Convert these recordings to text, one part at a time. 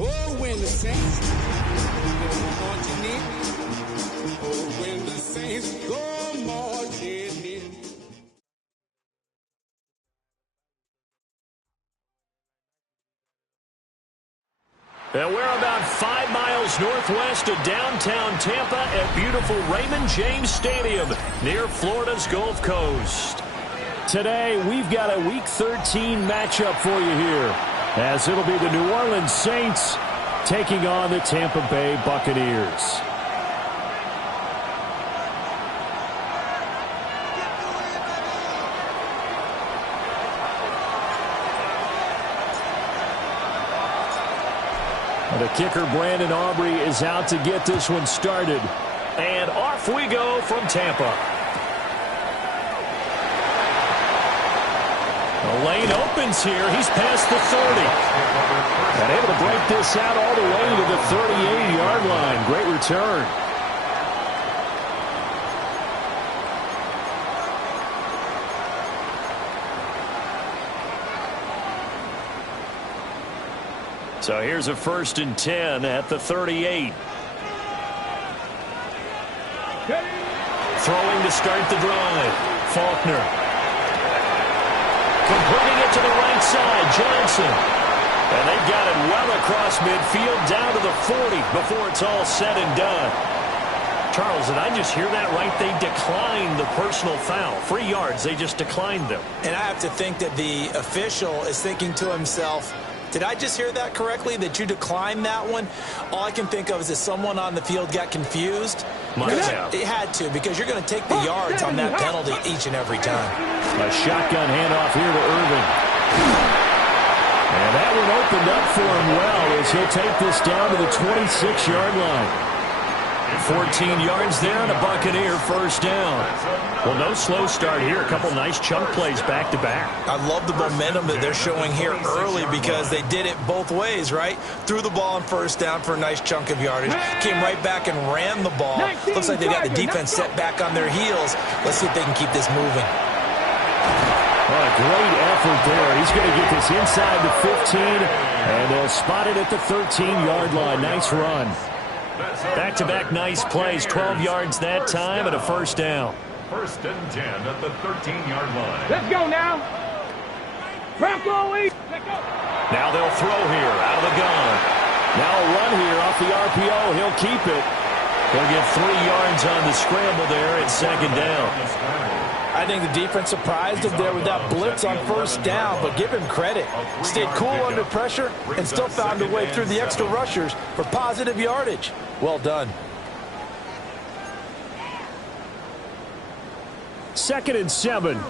Oh, when the Saints go marching in. Oh, when the Saints go marching in. And we're about 5 miles northwest of downtown Tampa at beautiful Raymond James Stadium near Florida's Gulf Coast. Today, we've got a Week 13 matchup for you here, as it'll be the New Orleans Saints taking on the Tampa Bay Buccaneers. The kicker, Brandon Aubrey, is out to get this one started. And off we go from Tampa. The lane opens here. He's past the 30. And able to break this out all the way to the 38-yard line. Great return. So here's a 1st and 10 at the 38. Throwing to start the drive. Faulkner. Completing it to the right side. Johnson. And they've got it well across midfield down to the 40 before it's all said and done. Charles, did I just hear that right? They declined the personal foul. 3 yards, they just declined them. And I have to think that the official is thinking to himself, did I just hear that correctly, that you declined that one? All I can think of is that someone on the field got confused. It had to, because you're going to take the yards on that penalty each and every time. A shotgun handoff here to Irvin. And that one opened up for him well as he'll take this down to the 26-yard line. 14 yards there and a Buccaneer 1st down. Well, no slow start here. A couple nice chunk plays back-to-back. I love the momentum that they're showing here early because they did it both ways, right? Threw the ball on 1st down for a nice chunk of yardage. Came right back and ran the ball. Looks like they got the defense set back on their heels. Let's see if they can keep this moving. What a great effort there. He's going to get this inside the 15, and they'll spot it at the 13-yard line. Nice run. Back-to-back nice plays. 12 yards that time and a 1st down. 1st and 10 at the 13-yard line. Let's go now. Now they'll throw here out of the gun. Now a run here off the RPO. He'll keep it. He'll get 3 yards on the scramble there at second down. I think the defense surprised him there with that blitz on first down, but give him credit. Stayed cool under pressure and still found a way through the extra rushers for positive yardage. Well done. 2nd and 7.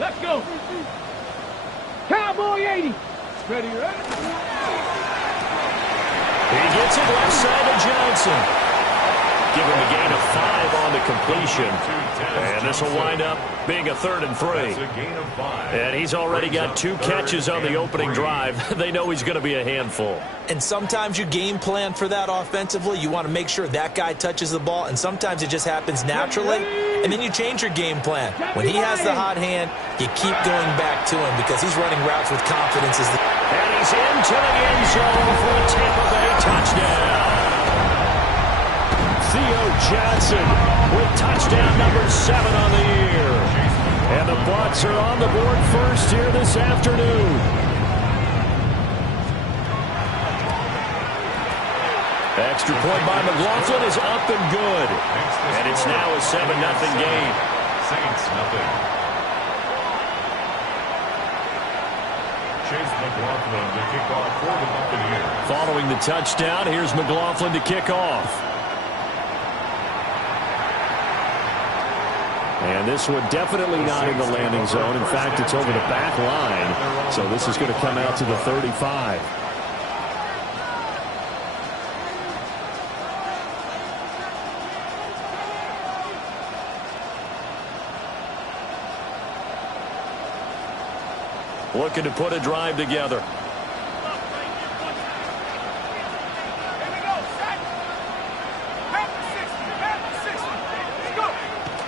Let's go. Cowboy 80. Ready, ready. He gets it left side to Johnson. Give him a gain of 5 on the completion. And this will wind up being a 3rd and 3. And he's already got 2 catches on the opening drive. They know he's going to be a handful. And sometimes you game plan for that offensively. You want to make sure that guy touches the ball, and sometimes it just happens naturally, and then you change your game plan. When he has the hot hand, you keep going back to him because he's running routes with confidence. And he's into the end zone for a Tampa Bay touchdown. Theo Johnson with touchdown number 7 on the year. And the Bucs are on the board first here this afternoon. Extra point by McLaughlin is up and good. And it's now a 7-0 game. Saints nothing. Chase McLaughlin to kick off for the Buccaneers. Following the touchdown, here's McLaughlin to kick off. And this one definitely not in the landing zone. In fact, it's over the back line. So this is going to come out to the 35. Looking to put a drive together.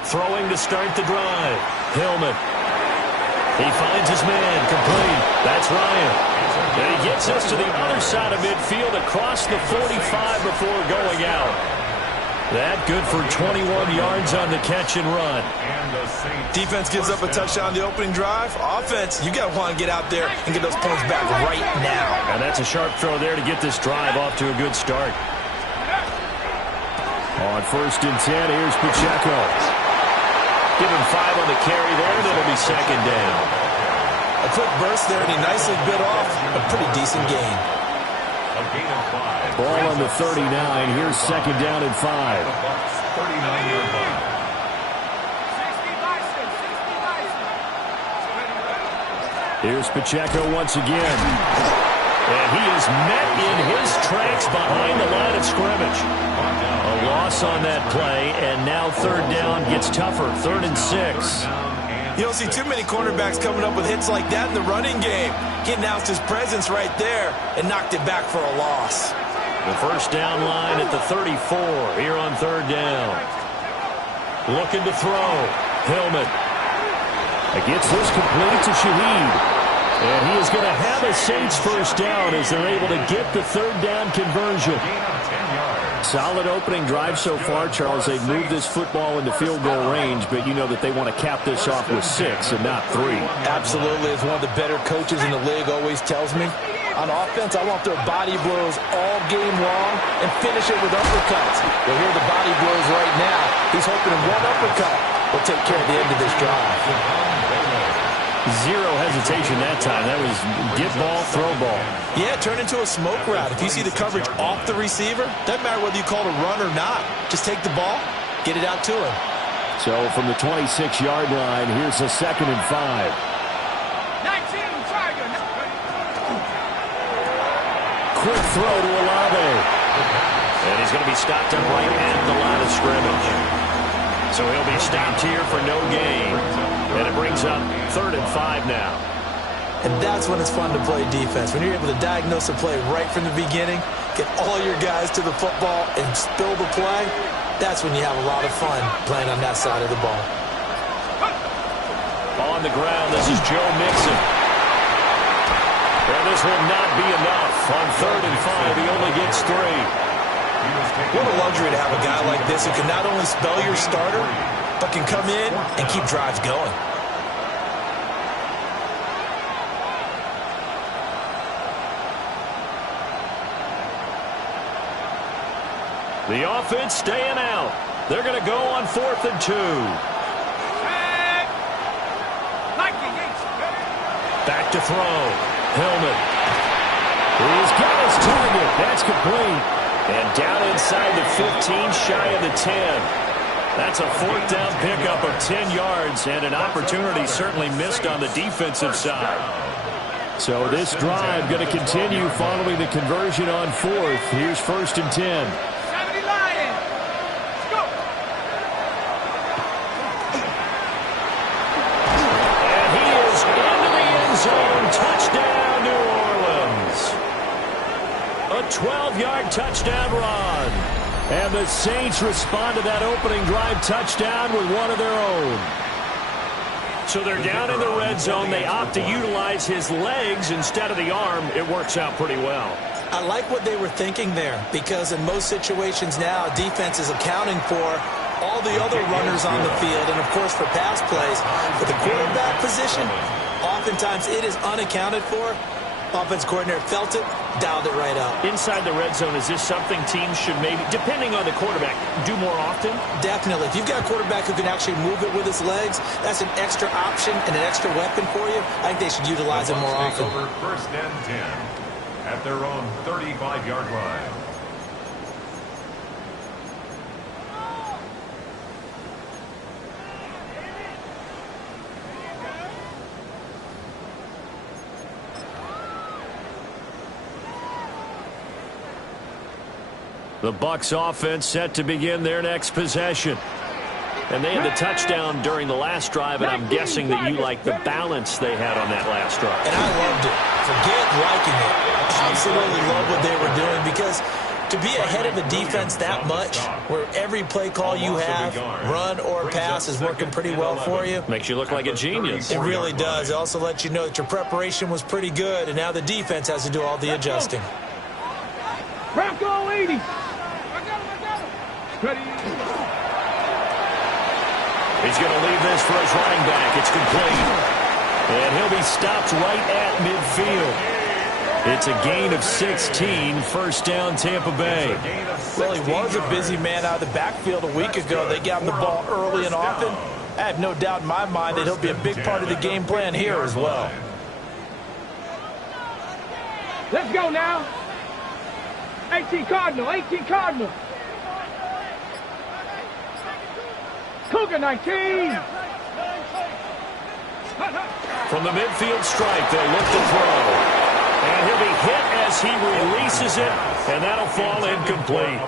Throwing to start the drive. Hillman. He finds his man. Complete. That's Ryan. And he gets us to the other side of midfield across the 45 before going out. That good for 21 yards on the catch and run. Defense gives up a touchdown on the opening drive. Offense, you got to want to get out there and get those points back right now. And that's a sharp throw there to get this drive off to a good start. On 1st and 10, here's Pacheco. Give him 5 on the carry there, and it'll be second down. A quick burst there, and he nicely bit off a pretty decent gain. A gain of 5. Ball on the 39. Here's second down and 5. 39-yard line. Here's Pacheco once again. And he is met in his tracks behind the line of scrimmage. A loss on that play, and now 3rd down gets tougher. 3rd and 6. You don't see too many cornerbacks coming up with hits like that in the running game. He announced his presence right there and knocked it back for a loss. The first down line at the 34 here on 3rd down. Looking to throw. Hillman. Gets this complete to Shaheed. And he is going to have a Saints first down as they're able to get the 3rd down conversion. Solid opening drive so far, Charles. They've moved this football into field goal range, but you know that they want to cap this off with 6 and not 3. Absolutely. As one of the better coaches in the league always tells me, on offense, I want their body blows all game long and finish it with uppercuts. Well, here are the body blows right now. He's hoping one uppercut will take care of the end of this drive. Zero hesitation that time. That was get ball, throw ball. Yeah, turn into a smoke route. If you see the coverage off the receiver, doesn't matter whether you call it a run or not. Just take the ball, get it out to him. So from the 26-yard line, here's a 2nd and 5. 19, Tiger. Quick throw to Olave. And he's going to be stopped up right at the line of scrimmage. So he'll be stopped here for no gain. And it brings up 3rd and 5 now. And that's when it's fun to play defense. When you're able to diagnose a play right from the beginning, get all your guys to the football and spill the play, that's when you have a lot of fun playing on that side of the ball. On the ground, this is Joe Mixon. And this will not be enough. On 3rd and 5, he only gets 3. What a luxury to have a guy like this who can not only spell your starter, but can come in and keep drives going. The offense staying out. They're going to go on 4th and 2. Back to throw. Hillman. He's got his target. That's complete. And down inside the 15, shy of the 10. That's a 4th down pickup of 10 yards and an opportunity certainly missed on the defensive side. So this drive going to continue following the conversion on 4th. Here's 1st and 10. And he is into the end zone. Touchdown, New Orleans. A 12-yard touchdown run. And the Saints respond to that opening drive touchdown with one of their own. So they're down in the red zone. They opt to utilize his legs instead of the arm. It works out pretty well. I like what they were thinking there, because in most situations now, defense is accounting for all the other runners on the field and, of course, for pass plays. For the quarterback position, oftentimes it is unaccounted for. Offense coordinator felt it, dialed it right up. Inside the red zone, is this something teams should maybe, depending on the quarterback, do more often? Definitely. If you've got a quarterback who can actually move it with his legs, that's an extra option and an extra weapon for you. I think they should utilize it more often. Over 1st and 10 at their own 35-yard line. The Bucs offense set to begin their next possession. And they had the touchdown during the last drive, and I'm guessing that you like the balance they had on that last drive. And I loved it. Forget liking it. Absolutely love what they were doing, because to be ahead of a defense that much, where every play call you have, run or pass, is working pretty well for you. Makes you look like a genius. It really does. It also lets you know that your preparation was pretty good, and now the defense has to do all the adjusting. Bronco 80. Ready. He's going to leave this for his running back. It's complete. And he'll be stopped right at midfield. It's a gain of 16, 1st down Tampa Bay. Well, he was a busy man out of the backfield a week ago. They got him the ball early and often. I have no doubt in my mind that he'll be a big part of the game plan here as well. Let's go now. 18 Cardinal, 18 Cardinal. Cougar 19. From the midfield stripe, they'll look to throw. And he'll be hit as he releases it, and that'll fall incomplete.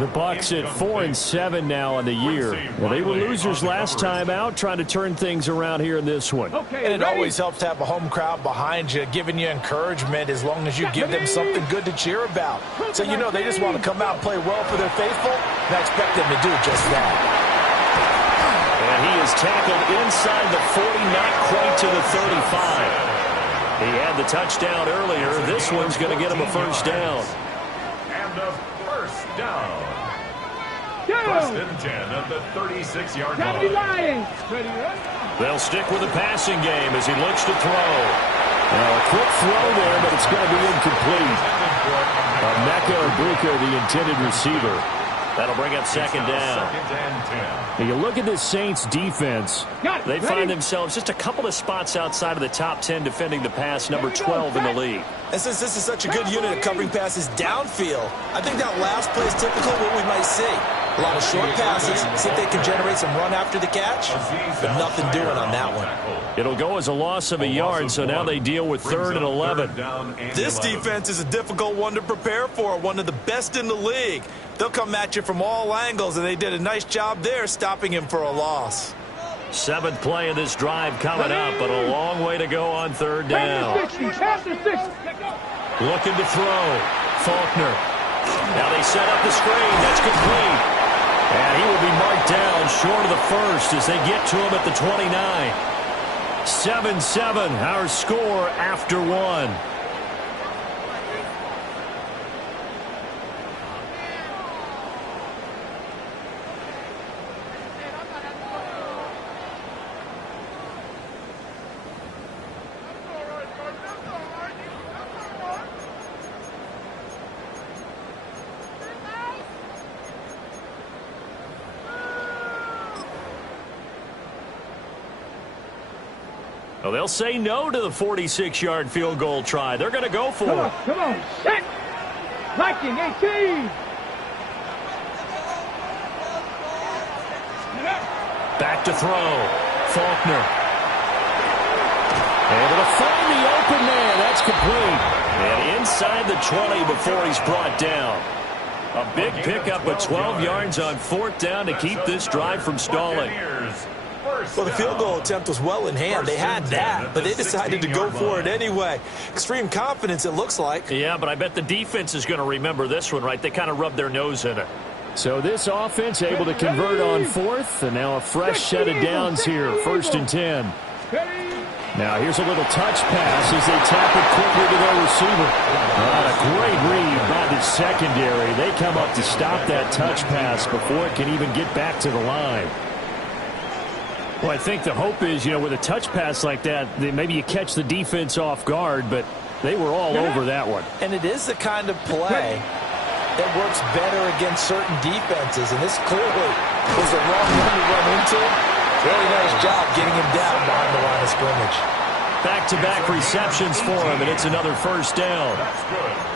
The Bucs at 4-7 now on the year. Well, they were losers last time out, trying to turn things around here in this one. And it always helps to have a home crowd behind you, giving you encouragement as long as you give them something good to cheer about. So, you know, they just want to come out and play well for their faithful, and I expect them to do just that. And he is tackled inside the 40, not quite to the 35. He had the touchdown earlier. This one's going to get him a 1st down. And a 1st down. 1st and 10 at the 36-yard line. They'll stick with the passing game as he looks to throw. Now, a quick throw there, but it's going to be incomplete. Mecca Ibuka, the intended receiver. That'll bring up 2nd down. Now you look at this Saints defense. They find themselves just a couple of spots outside of the top 10 defending the pass, number 12 in the league. And since this is such a good unit of covering passes downfield, I think that last play is typical of what we might see. A lot of short passes, see if they can generate some run after the catch, but nothing doing on that one. It'll go as a loss of a yard, so now they deal with 3rd and 11. This defense is a difficult one to prepare for, one of the best in the league. They'll come at you from all angles, and they did a nice job there stopping him for a loss. 7th play of this drive coming up, but a long way to go on 3rd down. Looking to throw. Faulkner. Now they set up the screen. That's complete. And he will be marked down short of the 1st as they get to him at the 29. 7-7, our score after 1. Well, they'll say no to the 46-yard field goal try. They're going to go for it. Come on, set. Liking 18. Back to throw. Faulkner. Able to find the open man. That's complete. And inside the 20 before he's brought down. A big pickup of 12 yards on 4th down to keep this drive from stalling. Well, the field goal attempt was well in hand. They had that, but they decided to go for it anyway. Extreme confidence, it looks like. Yeah, but I bet the defense is going to remember this one, right? They kind of rubbed their nose in it. So this offense able to convert on 4th, and now a fresh set of downs here, 1st and 10. Now here's a little touch pass as they tap it quickly to their receiver. A great read by the secondary. They come up to stop that touch pass before it can even get back to the line. Well, I think the hope is, with a touch pass like that, maybe you catch the defense off guard, but they were all over that one. And it is the kind of play that works better against certain defenses, and this clearly was the wrong one to run into. Really nice job getting him down behind the line of scrimmage. Back-to-back receptions for him, and it's another 1st down.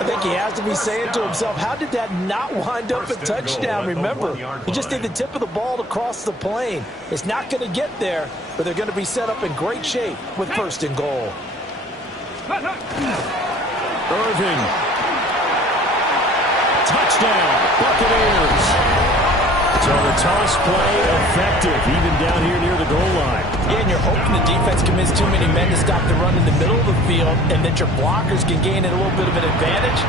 I think he has to be saying to himself, how did that not wind up a touchdown? Remember, he just need the tip of the ball to cross the plane. It's not going to get there, but they're going to be set up in great shape with 1st and goal. Irving. Touchdown, Buccaneers. So the toss play effective, even down here near the goal line. Yeah, and you're hoping the defense commits too many men to stop the run in the middle of the field, and that your blockers can gain a little bit of an advantage.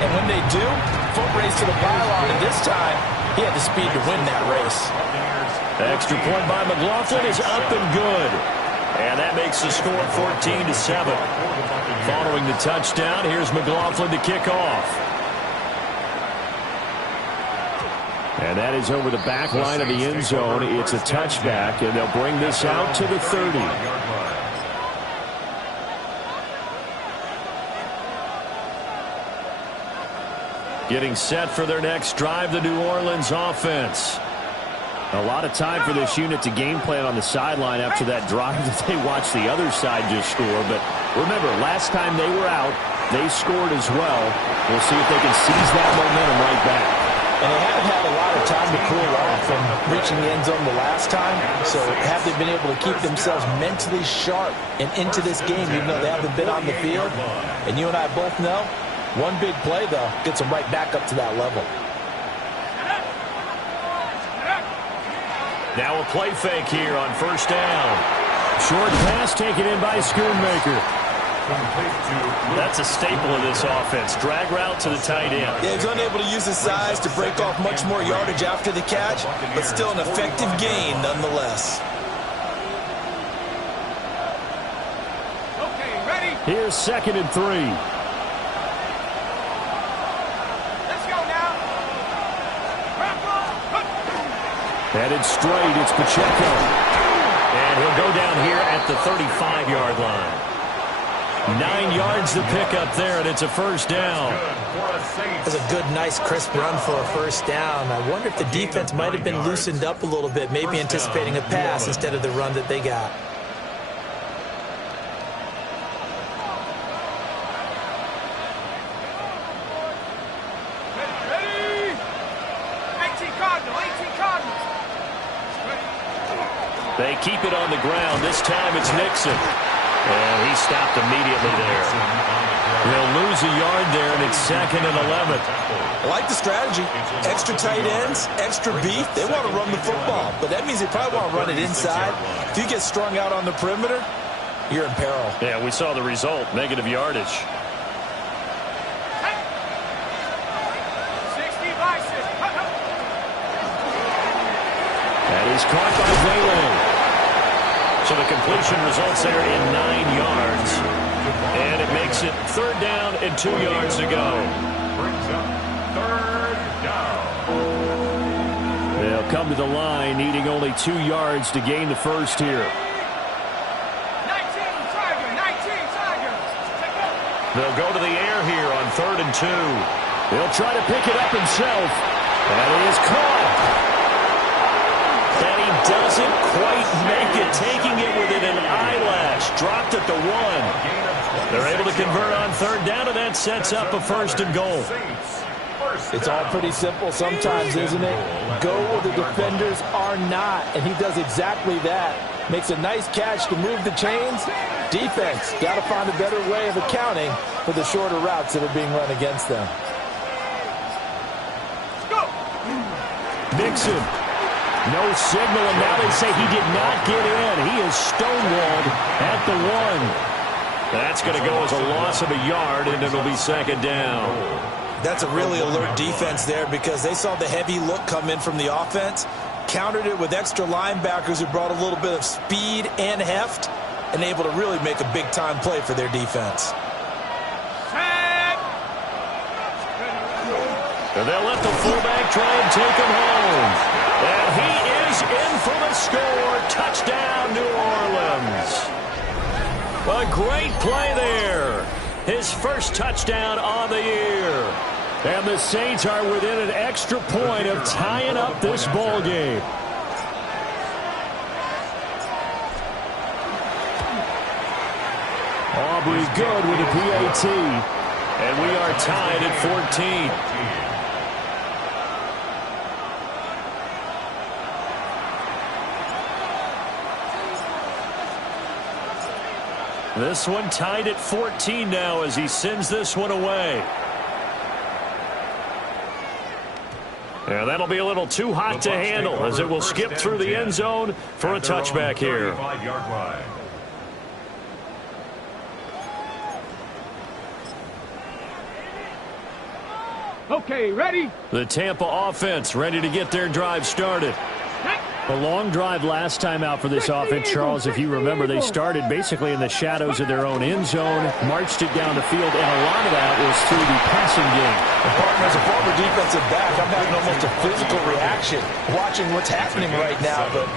And when they do, foot race to the pylon, and this time, he had the speed to win that race. Extra point by McLaughlin is up and good. And that makes the score 14-7. Following the touchdown, here's McLaughlin to kick off. And that is over the back line of the end zone. It's a touchback, and they'll bring this out to the 30. Getting set for their next drive, the New Orleans offense. A lot of time for this unit to game plan on the sideline after that drive that they watched the other side just score. But remember, last time they were out, they scored as well. We'll see if they can seize that momentum right back. And they haven't had a lot of time to cool off from reaching the end zone the last time. So have they been able to keep themselves mentally sharp and into this game, even though they haven't been on the field? And you and I both know, one big play, though, gets them right back up to that level. Now a play fake here on 1st down. Short pass taken in by Schoonmaker. That's a staple of this offense. Drag route to the tight end. Yeah, he's unable to use his size to break off much more yardage after the catch, but still an effective gain nonetheless. Okay, ready? Here's 2nd and 3. Let's go now. Headed straight, it's Pacheco. And he'll go down here at the 35-yard line. 9 yards to pick up there, and it's a 1st down. That's a good, nice, crisp run for a 1st down. I wonder if the defense might have been loosened up a little bit, maybe anticipating a pass instead of the run that they got. Ready? 18 Cardinal. They keep it on the ground. This time it's Nixon. And he stopped immediately there. They'll lose a yard there, and it's 2nd and 11. I like the strategy. Extra tight ends, extra beef. They want to run the football, but that means they probably want to run it inside. If you get strung out on the perimeter, you're in peril. Yeah, we saw the result, negative yardage. 60 by 6. That is caught by Vele. So the completion results there in 9 yards. And it makes it 3rd down and 2 yards to go. Brings up 3rd down. They'll come to the line, needing only 2 yards to gain the first here. 19 Tiger. They'll go to the air here on 3rd and 2. He'll try to pick it up himself. And he is caught. And he doesn't quite make it, taking it within an eyelash. Dropped 1. They're able to convert on third down, and that sets up a 1st and goal. It's all pretty simple sometimes, isn't it? Go where the defenders are not, and he does exactly that. Makes a nice catch to move the chains. Defense, got to find a better way of accounting for the shorter routes that are being run against them. Nixon. No signal, and now they say he did not get in. He is stonewalled at the 1. That's going to go as a loss of a yard, and it'll be 2nd down. That's a really alert defense there because they saw the heavy look come in from the offense, countered it with extra linebackers who brought a little bit of speed and heft, and able to really make a big-time play for their defense. And they'll let the fullback try and take him home. And he is in for the score. Touchdown, New Orleans. A great play there. His first touchdown on the year. And the Saints are within an extra point of tying up this ball game. Aubrey good with a PAT. And we are tied at 14. This one tied at 14 now as he sends this one away. And that'll be a little too hot to handle as it will skip through the end zone for a touchback here. Okay, ready? The Tampa offense ready to get their drive started. A long drive last time out for this offense, Charles. If you remember, they started basically in the shadows of their own end zone, marched it down the field, and a lot of that was through the passing game. Partner, as a former defensive back, I'm having almost a physical reaction watching what's happening right now. But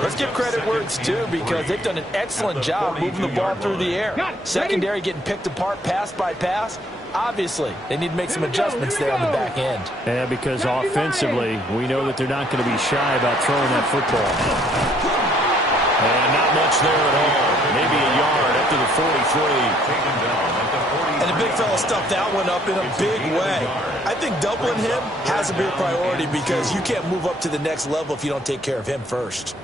let's give credit where it's due because they've done an excellent job moving the ball through the air. Secondary getting picked apart pass by pass. Obviously, they need to make some adjustments there on the back end. Yeah, because offensively, we know that they're not going to be shy about throwing that football. And not much there at all. Maybe a yard up to the 43. And the big fella stuffed that one up in a big way. I think doubling him has to be a priority because you can't move up to the next level if you don't take care of him first.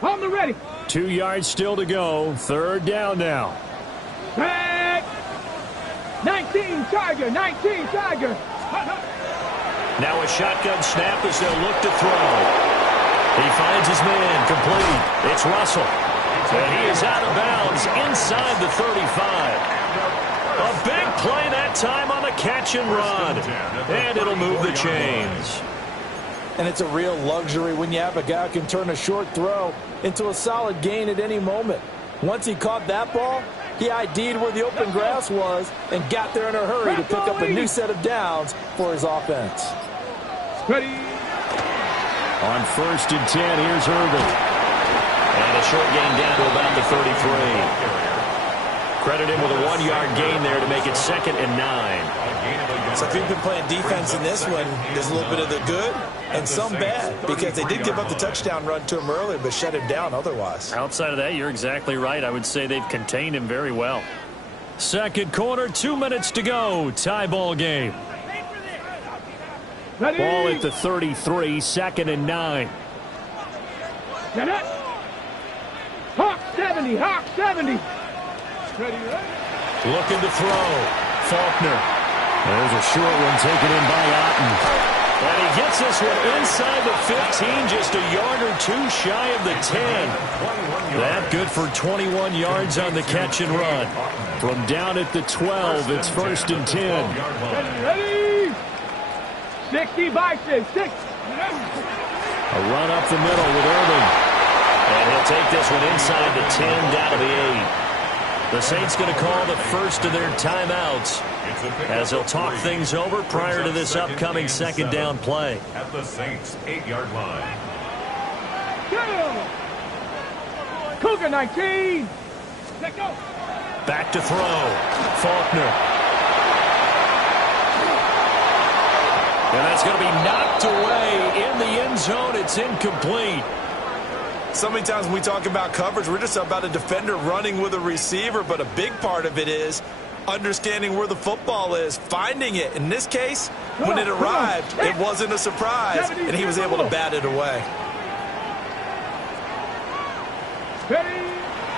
On the ready. 2 yards still to go. 3rd down now. Back. 19 Tiger. 19 Tiger. Now a shotgun snap as they'll look to throw. He finds his man complete. It's Russell. And he is out of bounds inside the 35. A big play that time on the catch and run. And it'll move the chains. And it's a real luxury when you have a guy who can turn a short throw into a solid gain at any moment. Once he caught that ball, he ID'd where the open grass was and got there in a hurry to pick up a new set of downs for his offense. Ready. On 1st and 10, here's Irvin. And a short gain down to about the 33. Credit him with a 1-yard gain there to make it 2nd and 9. So if you've been playing defense in this one, there's a little bit of the good and some bad because they did give up the touchdown run to him earlier but shut him down otherwise. Outside of that, you're exactly right. I would say they've contained him very well. 2nd quarter, 2 minutes to go. Tie ball game. Ready. Ball at the 33, 2nd and 9. Get it. Hawk 70. Hawk 70. Ready, ready. Looking to throw. Faulkner. There's a short one taken in by Otten. And he gets this one inside the 15, just a yard or two shy of the 10. That good for 21 yards on the catch and run. From down at the 12, it's 1st and 10. Ready, ready. 60 by 6. A run up the middle with Irvin. And he'll take this one inside the 10, down to the 8. The Saints going to call the first of their timeouts as they'll talk things over prior to this upcoming 2nd down play. At the Saints 8-yard line. Go. Cougar 19. Let go. Back to throw. Faulkner. And that's going to be knocked away in the end zone. It's incomplete. So many times when we talk about coverage, we're just about a defender running with a receiver, but a big part of it is understanding where the football is, finding it. In this case, when it arrived, it wasn't a surprise, and he was able to bat it away.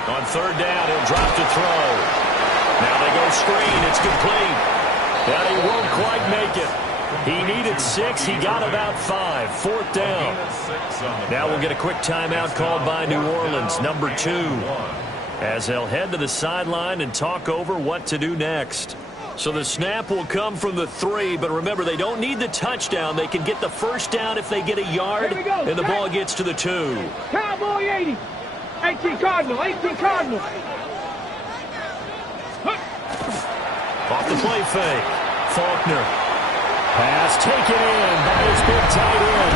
On third down, he'll drop to throw. Now they go screen. It's complete. And he won't quite make it. He needed 6. He got about 5. 4th down. Now we'll get a quick timeout called by New Orleans, number 2, as they'll head to the sideline and talk over what to do next. So the snap will come from the 3, but remember, they don't need the touchdown. They can get the first down if they get a yard, and the ball gets to the 2. Cowboy 80. 18 Cardinal. 18 Cardinal. Off the play fake. Faulkner. Pass taken in by his big tight end.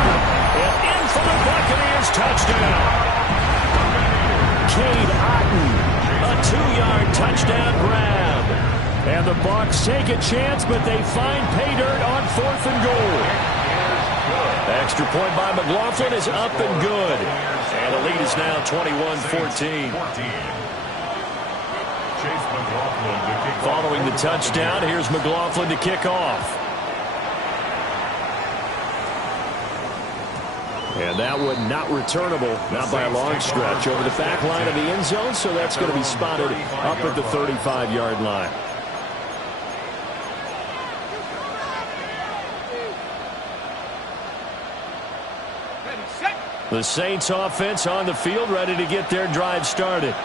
And in for the Buccaneers touchdown. Cade Otton. A 2-yard touchdown grab. And the Bucs take a chance, but they find pay dirt on 4th and goal. Extra point by McLaughlin is up and good. And the lead is now 21-14. Following the touchdown, here's McLaughlin to kick off. And that one not returnable, not by a long stretch, over the back line of the end zone, so that's going to be spotted up at the 35-yard line. The Saints offense on the field, ready to get their drive started.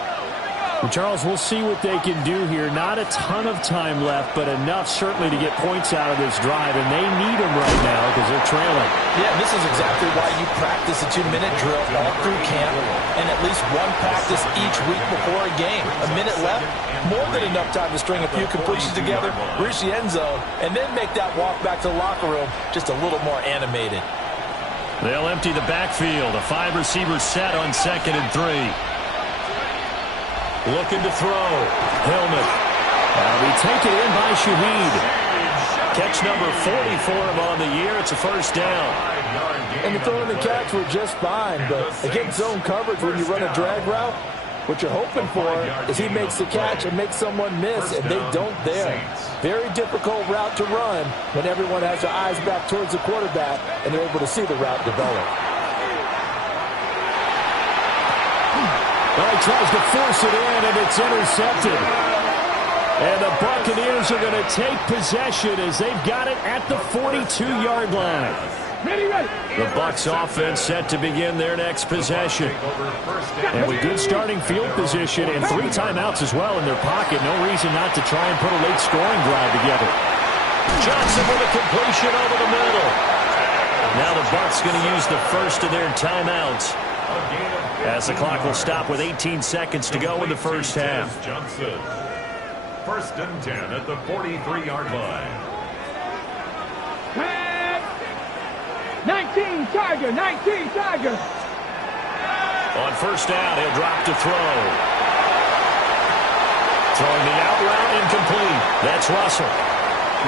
Well, Charles, we'll see what they can do here. Not a ton of time left, but enough certainly to get points out of this drive, and they need them right now because they're trailing. Yeah, this is exactly why you practice a 2-minute drill all through camp and at least one practice each week before a game. A minute left, more than enough time to string a few completions together, reach the end zone, and then make that walk back to the locker room just a little more animated. They'll empty the backfield. A 5-receiver set on 2nd and 3. Looking to throw. Hillman. That'll be taken in by Shaheed. Catch number 40 for him on the year. It's a first down. And the throw and the catch were just fine, but against zone coverage when you run a drag route, what you're hoping for is he makes the catch and makes someone miss, and they don't there. Very difficult route to run when everyone has their eyes back towards the quarterback and they're able to see the route develop. Well, he tries to force it in, and it's intercepted. And the Buccaneers are going to take possession as they've got it at the 42-yard line. The Bucs offense set to begin their next possession. And with good starting field position and 3 timeouts as well in their pocket, no reason not to try and put a late scoring drive together. Johnson with a completion over the middle. Now the Bucs going to use the first of their timeouts, as the clock will stop with 18 seconds to go in the first half. Johnson. 1st and 10 at the 43-yard line. 19 Tiger, 19 Tiger. On first down, he'll drop to throw. Throwing the out route, incomplete. That's Russell.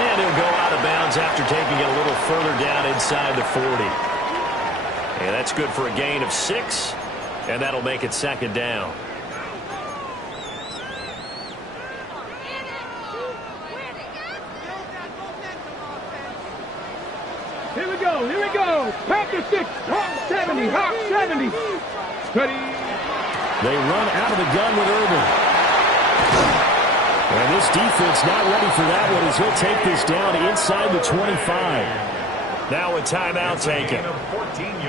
And he'll go out of bounds after taking it a little further down inside the 40. And that's good for a gain of 6. And that'll make it 2nd down. Here we go, here we go. Panther 6, Hawk 70, Hawk 70. Ready. They run out of the gun with Urban. And this defense not ready for that one as he'll take this down inside the 25. Now a timeout taken.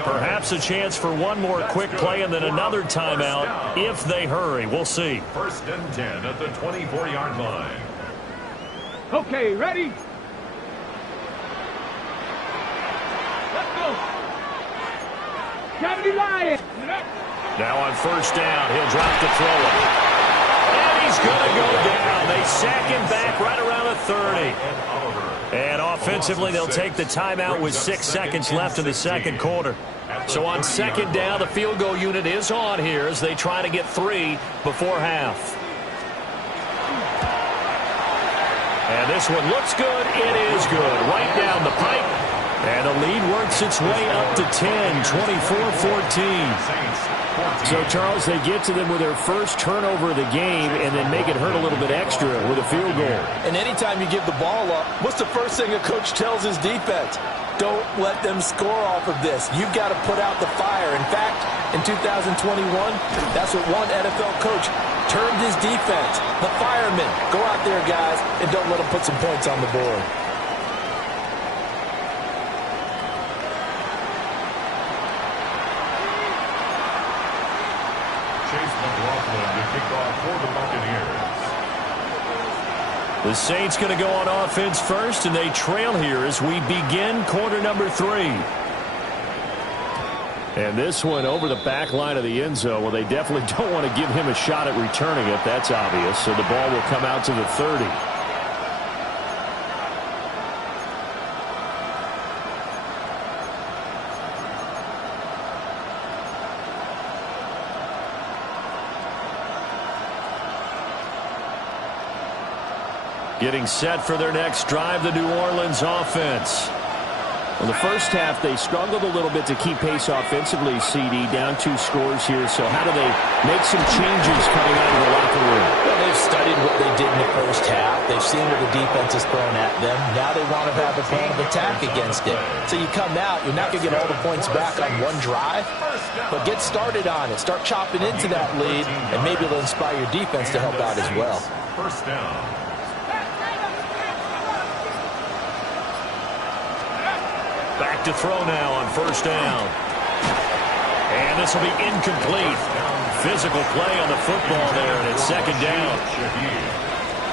Perhaps a chance for one more quick play and then another timeout if they hurry. We'll see. 1st and 10 at the 24-yard line. Okay, ready? Let's go. 70 Lions. Now on first down, he'll drop to throw it. And he's going to go down. They sack him back right around the 30. And offensively, they'll take the timeout with 6 seconds left in the second quarter. So on 2nd down, the field goal unit is on here as they try to get 3 before half. And this one looks good. It is good. Right down the pipe. And the lead works its way up to 10, 24-14. So, Charles, they get to them with their first turnover of the game and then make it hurt a little bit extra with a field goal. And anytime you give the ball up, what's the first thing a coach tells his defense? Don't let them score off of this. You've got to put out the fire. In fact, in 2021, that's what one NFL coach termed his defense. The firemen. Go out there, guys, and don't let them put some points on the board. The Saints going to go on offense first, and they trail here as we begin quarter number 3. And this one over the back line of the end zone. Well, they definitely don't want to give him a shot at returning it. That's obvious. So the ball will come out to the 30. Getting set for their next drive, the New Orleans offense. Well, the first half, they struggled a little bit to keep pace offensively, CD, down 2 scores here. So how do they make some changes coming out of the locker room? Well, they've studied what they did in the first half. They've seen what the defense has thrown at them. Now they want to have a plan of attack against it. So you come out, you're not going to get all the points back on one drive, but get started on it. Start chopping into that lead, and maybe it'll inspire your defense to help out as well. First down. Back to throw now on first down. And this will be incomplete. Physical play on the football there, and it's second down.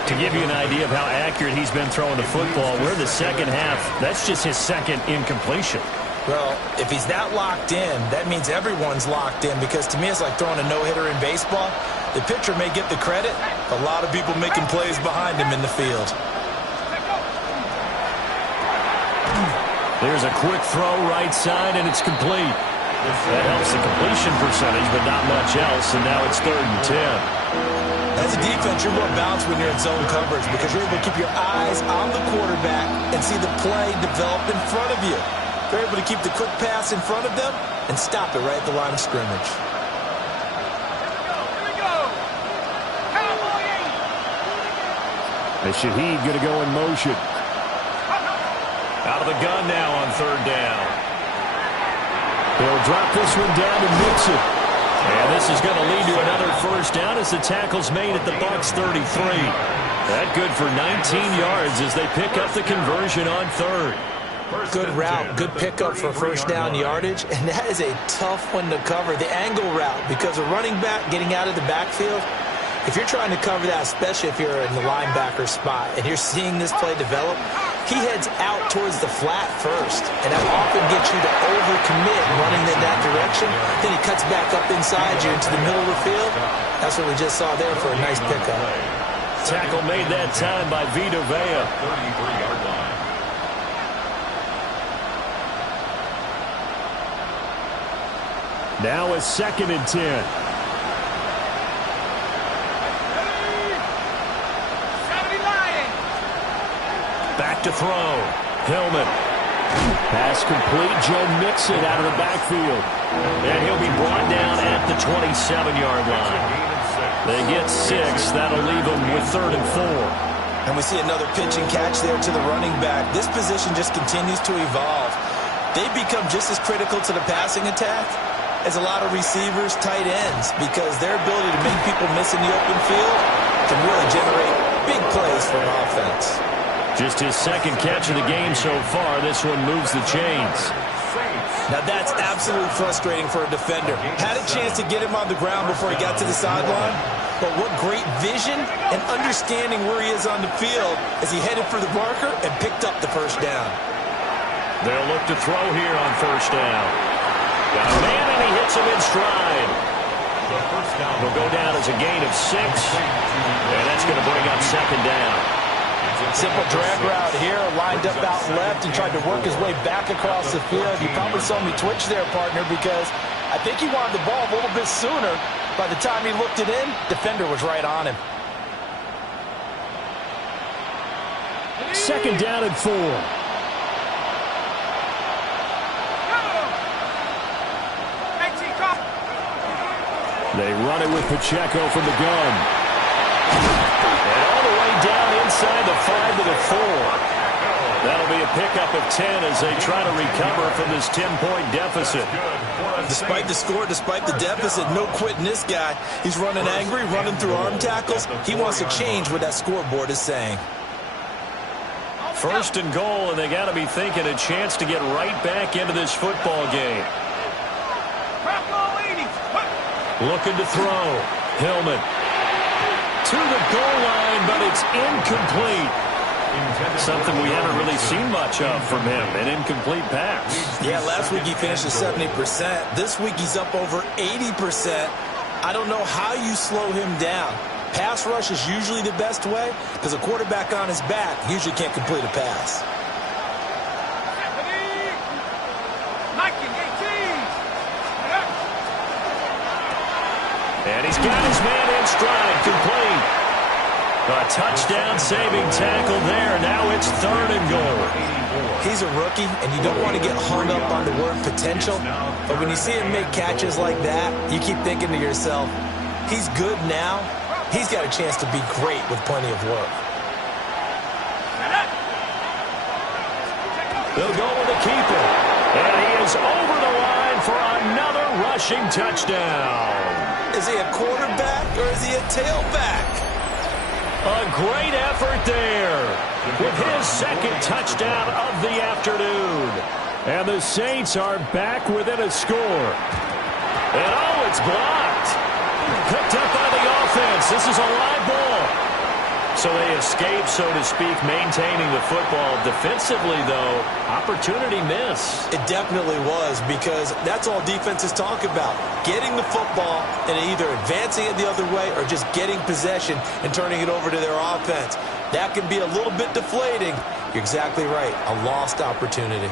To give you an idea of how accurate he's been throwing the football, we're in the second half. That's just his second incompletion. Well, if he's that locked in, that means everyone's locked in, because to me it's like throwing a no-hitter in baseball. The pitcher may get the credit, a lot of people making plays behind him in the field. There's a quick throw right side, and it's complete. That helps the completion percentage, but not much else, and now it's 3rd and 10. As a defense, you're more balanced when you're in zone coverage because you're able to keep your eyes on the quarterback and see the play develop in front of you. They're able to keep the quick pass in front of them and stop it right at the line of scrimmage. And Shaheed going to go in motion. Out of the gun now on 3rd down. They'll drop this one down and mix it. And this is going to lead to another first down as the tackle's made at the Bucs 33. That good for 19 yards as they pick up the conversion on 3rd. Good route, good pickup for first down yardage, and that is a tough one to cover, the angle route, because a running back getting out of the backfield, if you're trying to cover that, especially if you're in the linebacker spot and you're seeing this play develop, he heads out towards the flat first, and that often gets you to overcommit running in that direction. Then he cuts back up inside you into the middle of the field. That's what we just saw there for a nice pickup. Tackle made that time by Vita Vea. 33-yard line. Now a 2nd and 10. Back to throw. Hillman. Pass complete. Joe Mixon out of the backfield. And he'll be brought down at the 27-yard line. They get 6. That'll leave them with 3rd and 4. And we see another pitch and catch there to the running back. This position just continues to evolve. They become just as critical to the passing attack as a lot of receivers, tight ends, because their ability to make people miss in the open field can really generate big plays for an offense. Just his 2nd catch of the game so far. This one moves the chains. Now that's absolutely frustrating for a defender. Had a chance to get him on the ground before he got to the sideline, but what great vision and understanding where he is on the field as he headed for the marker and picked up the first down. They'll look to throw here on first down. Got a man, and he hits him in stride. Will go down as a gain of 6, and that's going to bring up 2nd down. Simple drag route here, lined up out left and tried to work his way back across the field. You probably saw me twitch there, partner, because I think he wanted the ball a little bit sooner. By the time he looked it in, defender was right on him. 2nd down and 4. They run it with Pacheco from the gun. And all the way down inside the 5 to the 4. That'll be a pickup of 10 as they try to recover from this 10-point deficit. Despite the score, despite the deficit, no quitting this guy. He's running angry, running through arm tackles. He wants to change what that scoreboard is saying. First and goal, and they got to be thinking a chance to get right back into this football game. Looking to throw. Hillman to the goal line, but it's incomplete. Something we haven't really seen much of from him, an incomplete pass. Yeah, last week he finished at 70%. This week he's up over 80%. I don't know how you slow him down. Pass rush is usually the best way because a quarterback on his back usually can't complete a pass. And he's got his man in stride, complete. A touchdown-saving tackle there. Now it's 3rd and goal. He's a rookie, and you don't want to get hung up on the word potential. But when you see him make catches like that, you keep thinking to yourself, he's good now. He's got a chance to be great with plenty of work. They'll go with the keeper. And he is over the line for another rushing touchdown. Is he a quarterback or is he a tailback? A great effort there with his 2nd touchdown of the afternoon. And the Saints are back within a score. And oh, it's blocked. Picked up by the offense. This is a live ball. So they escape, so to speak, maintaining the football. Defensively, though, opportunity miss. It definitely was, because that's all defenses talk about. Getting the football and either advancing it the other way or just getting possession and turning it over to their offense. That can be a little bit deflating. You're exactly right. A lost opportunity.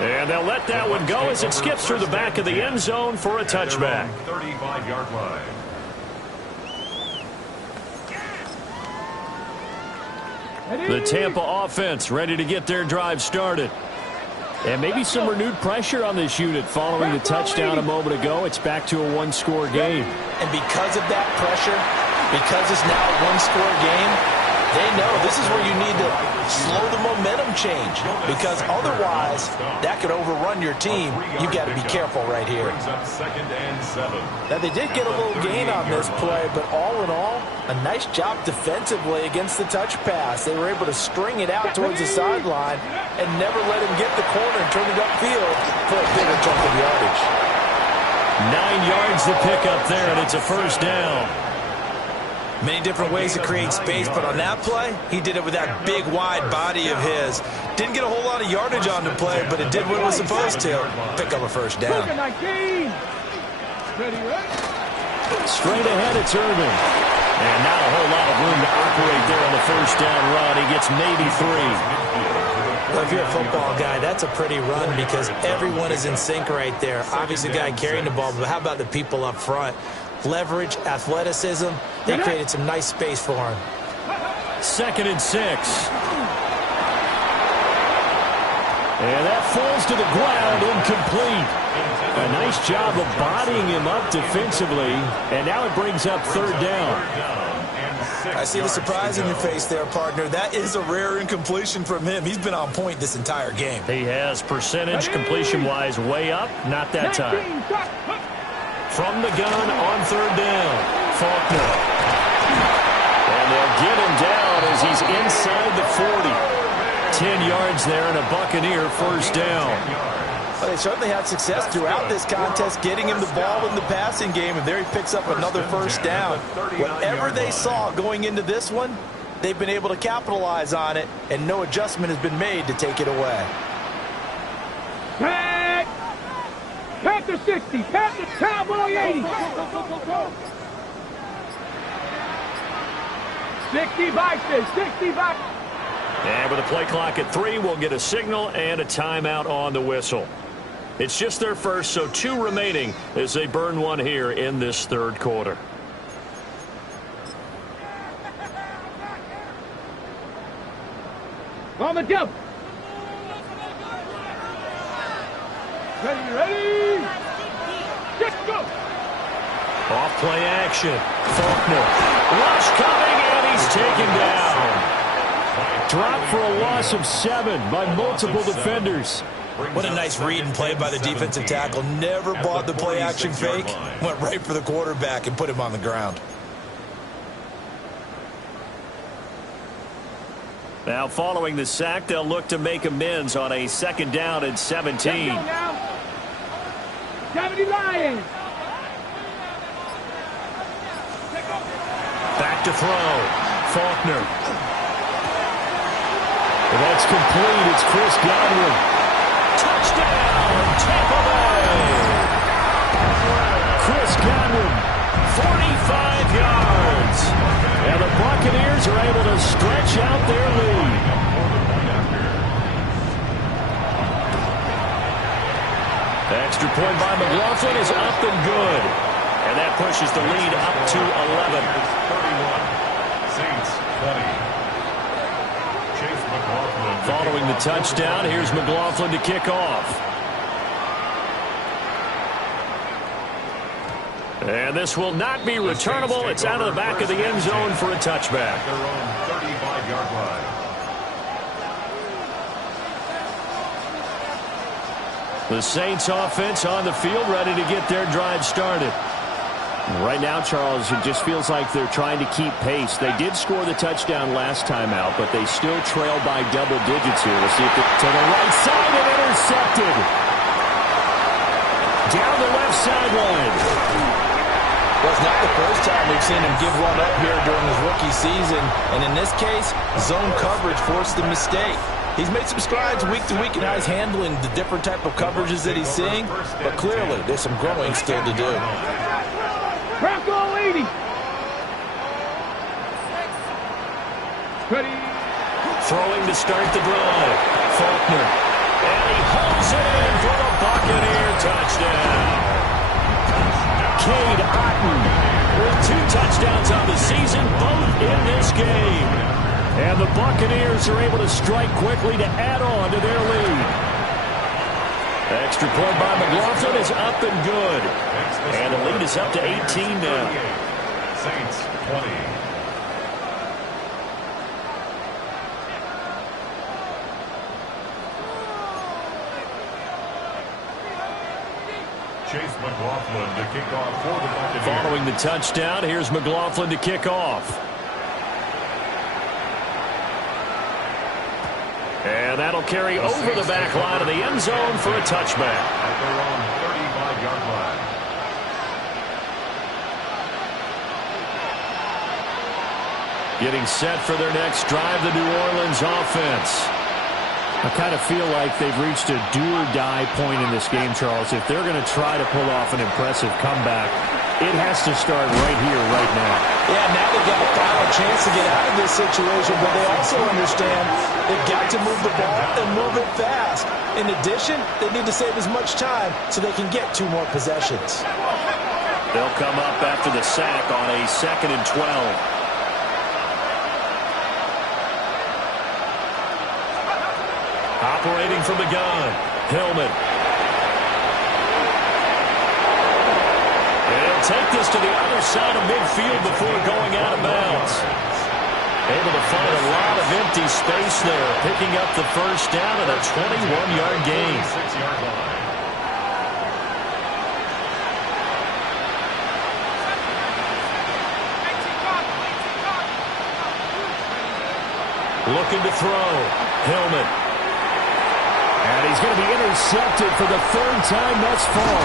And they'll let that one go as it skips through the back of the end zone for a touchback. 35-yard line. The Tampa offense ready to get their drive started. And maybe some renewed pressure on this unit following the touchdown a moment ago. It's back to a one-score game. And because of that pressure, because it's now a one-score game, they know this is where you need to slow the momentum change, because otherwise that could overrun your team. You've got to be careful right here. Now, they did get a little gain on this play, but all in all, a nice job defensively against the touch pass. They were able to string it out towards the sideline and never let him get the corner and turn it upfield for a bigger chunk of yardage. 9 yards to pick up there, and it's a first down. Many different ways to create space, but on that play, he did it with that big, wide body of his. Didn't get a whole lot of yardage on the play, but it did what it was supposed to. Pick up a first down. Straight ahead, it's Irvin. And not a whole lot of room to operate there on the first down run. He gets maybe 3. Well, if you're a football guy, that's a pretty run because everyone is in sync right there. Obviously, the guy carrying the ball, but how about the people up front? Leverage, athleticism, they created some nice space for him. 2nd and 6. And that falls to the ground, incomplete. A nice job of bodying him up defensively, and now it brings up 3rd down. I see the surprise in your face there, partner. That is a rare incompletion from him. He's been on point this entire game. He has percentage completion-wise way up, not that time. From the gun on 3rd down, Faulkner. And they'll get him down as he's inside the 40. 10 yards there and a Buccaneer first down. Well, they certainly had success throughout this contest getting him the ball in the passing game, and there he picks up another first down. Whatever they saw going into this one, they've been able to capitalize on it, and no adjustment has been made to take it away. Pat the 60, pat the Cowboy 80. 65. And with a play clock at 3, we'll get a signal and a timeout on the whistle. It's just their first, so 2 remaining as they burn one here in this 3rd quarter. On the jump. Ready. Let's go. Off play action. Faulkner. Rush coming, and he's taken down. Drop for a loss of 7 by multiple defenders. What a nice read and play by the defensive tackle. Never bought the play action fake. Went right for the quarterback and put him on the ground. Now following the sack, they'll look to make amends on a 2nd down and 17. 70 Lions. Back to throw. Faulkner. That's complete. It's Chris Godwin. Touchdown, Tampa Bay. Chris Godwin, 45 yards. And the Buccaneers are able to stretch out their lead. The extra point by McLaughlin is up and good. And that pushes the lead up to 11. 31. Saints 20. Chase McLaughlin. Following the touchdown, here's McLaughlin to kick off. And this will not be returnable. It's out of the back of the end zone for a touchback. Their own 35-yard line. The Saints offense on the field, ready to get their drive started. Right now, Charles, it just feels like they're trying to keep pace. They did score the touchdown last time out, but they still trail by double digits here. We'll see if to the right side and intercepted. Down the left sideline. Well, it's not the first time we've seen him give one up here during his rookie season. And in this case, zone coverage forced the mistake. He's made some strides week to week in how he's handling the different type of coverages that he's seeing. But clearly, there's some growing still to do. Bronco 80. Ready. Throwing to start the drive. Faulkner. And he holds it in for the Buccaneer touchdown. Cade Otton with 2 touchdowns on the season, both in this game. And the Buccaneers are able to strike quickly to add on to their lead. Extra point by McLaughlin is up and good. And the lead is up to 18 now. Saints 20. Chase McLaughlin to kick off for the Buccaneers. Following the touchdown, here's McLaughlin to kick off. And that'll carry over the back line of the end zone for a touchback. At their own 35-yard line. Getting set for their next drive, the New Orleans offense. I kind of feel like they've reached a do-or-die point in this game, Charles. If they're going to try to pull off an impressive comeback, it has to start right here, right now. Yeah, now they've got a final chance to get out of this situation, but they also understand they've got to move the ball and move it fast. In addition, they need to save as much time so they can get 2 more possessions. They'll come up after the sack on a 2nd and 12. Operating from the gun, Hillman. They'll take this to the other side of midfield before going out of bounds. Able to find a lot of empty space there, picking up the first down at a 21-yard gain. 6-yard line. Looking to throw, Hillman. And he's going to be intercepted for the 3rd time thus far.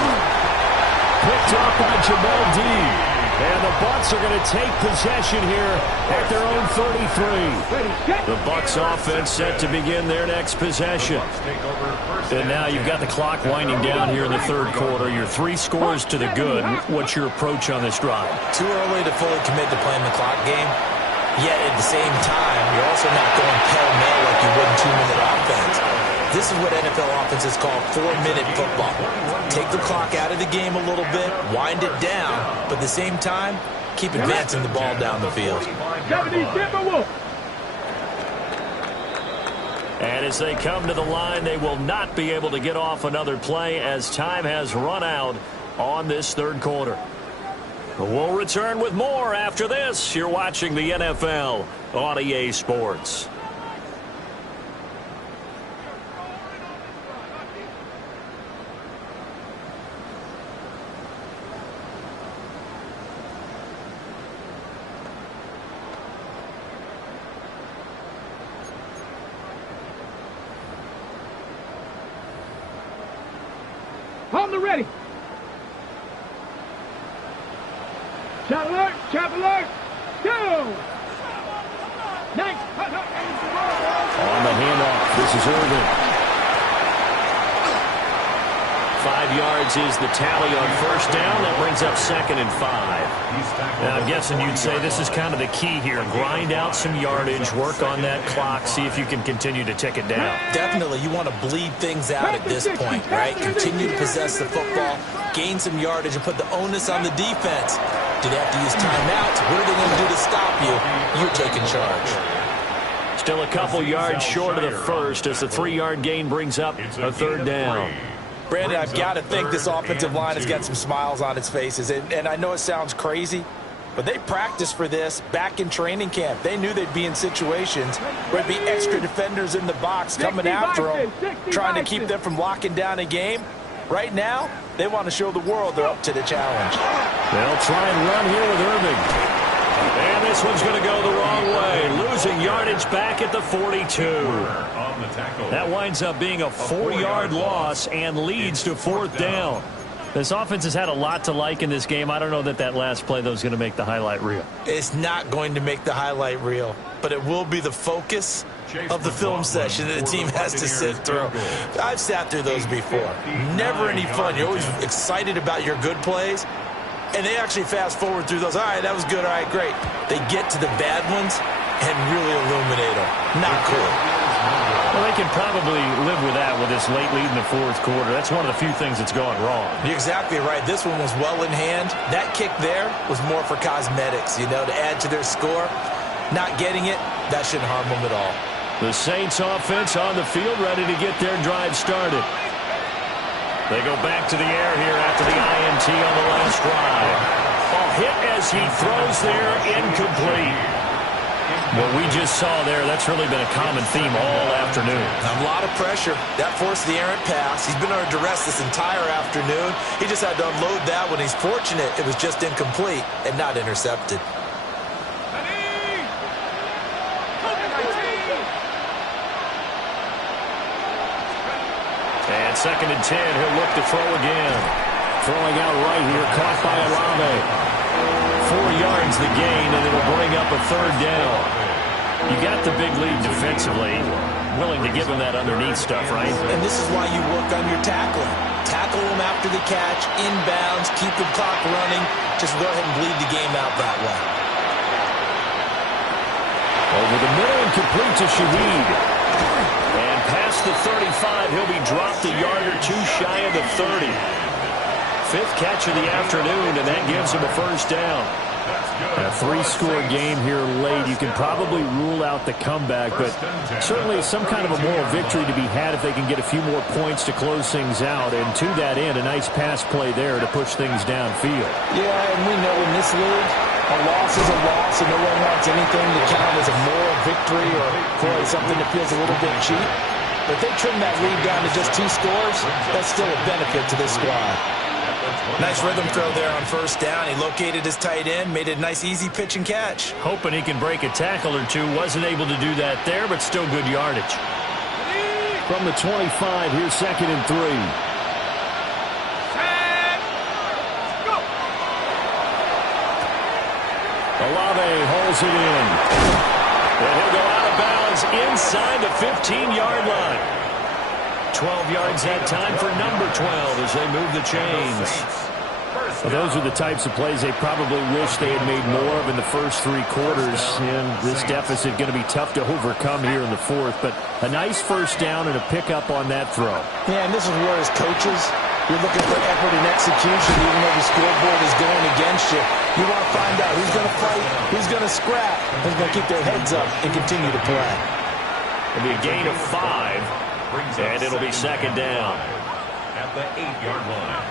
Picked up by Jamel Dean. And the Bucs are going to take possession here at their own 33. The Bucs offense set to begin their next possession. And now you've got the clock winding down here in the 3rd quarter. Your 3 scores to the good. What's your approach on this drive? Too early to fully commit to playing the clock game. Yet at the same time, you're also not going pell-mell like you would in 2-minute offense. This is what NFL offenses call 4-minute football. Take the clock out of the game a little bit, wind it down, but at the same time, keep advancing the ball down the field. And as they come to the line, they will not be able to get off another play as time has run out on this 3rd quarter. We'll return with more after this. You're watching the NFL on EA Sports. Hold the ready. Chop alert, chop alert. Go. Next. On the handoff, this is Irvin. 5 yards is the tally on first down. That brings up 2nd and 5. Now, I'm guessing you'd say this is kind of the key here. Grind out some yardage, work on that clock, see if you can continue to tick it down. Definitely. You want to bleed things out at this point, right? Continue to possess the football, gain some yardage, and put the onus on the defense. Do they have to use timeouts? What are they going to do to stop you? You're taking charge. Still a couple yards short of the first as the 3-yard gain brings up a 3rd down. Brandon, I've got to think this offensive line has got some smiles on its faces. And I know it sounds crazy, but they practiced for this back in training camp. They knew they'd be in situations where there'd be extra defenders in the box coming after them, trying to keep them from locking down a game. Right now, they want to show the world they're up to the challenge. They'll try and run here with Irving. And this one's going to go the wrong way. Losing yardage back at the 42. That winds up being a 4-yard loss and leads to 4th down. This offense has had a lot to like in this game. I don't know that last play, though, is going to make the highlight reel. It's not going to make the highlight reel, but it will be the focus of the film session that the team has to sit through. I've sat through those before. Never any fun. You're always excited about your good plays, and they actually fast forward through those. All right, that was good. All right, great. They get to the bad ones and really illuminate them. Not cool. Well, they can probably live with that with this late lead in the 4th quarter. That's one of the few things that's gone wrong. You're exactly right. This one was well in hand. That kick there was more for cosmetics, to add to their score. Not getting it, that shouldn't harm them at all. The Saints offense on the field, ready to get their drive started. They go back to the air here after the INT on the last drive. A hit as he throws there, incomplete. What we just saw there, that's really been a common theme all afternoon. A lot of pressure. That forced the errant pass. He's been under duress this entire afternoon. He just had to unload that one. He's fortunate it was just incomplete and not intercepted. And 2nd and 10, he'll look to throw again. Throwing out right here, caught by Olave. 4 yards the gain, and it'll bring up a 3rd down. You got the big lead defensively. Willing to give him that underneath stuff, right? And this is why you work on your tackling. Tackle him after the catch, inbounds, keep the clock running. Just go ahead and bleed the game out that way. Over the middle and complete to Shaheed. And past the 35, he'll be dropped a yard or two shy of the 30. 5th catch of the afternoon, and that gives him a 1st down. A 3-score game here late. You can probably rule out the comeback, but certainly some kind of a moral victory to be had if they can get a few more points to close things out. And to that end, a nice pass play there to push things downfield. Yeah, and we know in this league, a loss is a loss, and no one wants anything to count as a moral victory or for something that feels a little bit cheap. But if they trim that lead down to just 2 scores, that's still a benefit to this squad. Nice rhythm throw there on 1st down. He located his tight end, made it a nice easy pitch and catch. Hoping he can break a tackle or two. Wasn't able to do that there, but still good yardage. From the 25, here's 2nd and 3. Olave holds it in. And he'll go out of bounds inside the 15-yard line. 12 yards that time for number 12 as they move the chains. Well, those are the types of plays they probably wish they had made more of in the first 3 quarters. And this deficit going to be tough to overcome here in the 4th. But a nice 1st down and a pickup on that throw. Yeah, and this is where as coaches, you're looking for effort and execution even though the scoreboard is going against you. You want to find out who's going to fight, who's going to scrap, who's going to keep their heads up and continue to play. It'll be a gain of 5. And it'll be 2nd down. At the 8-yard line.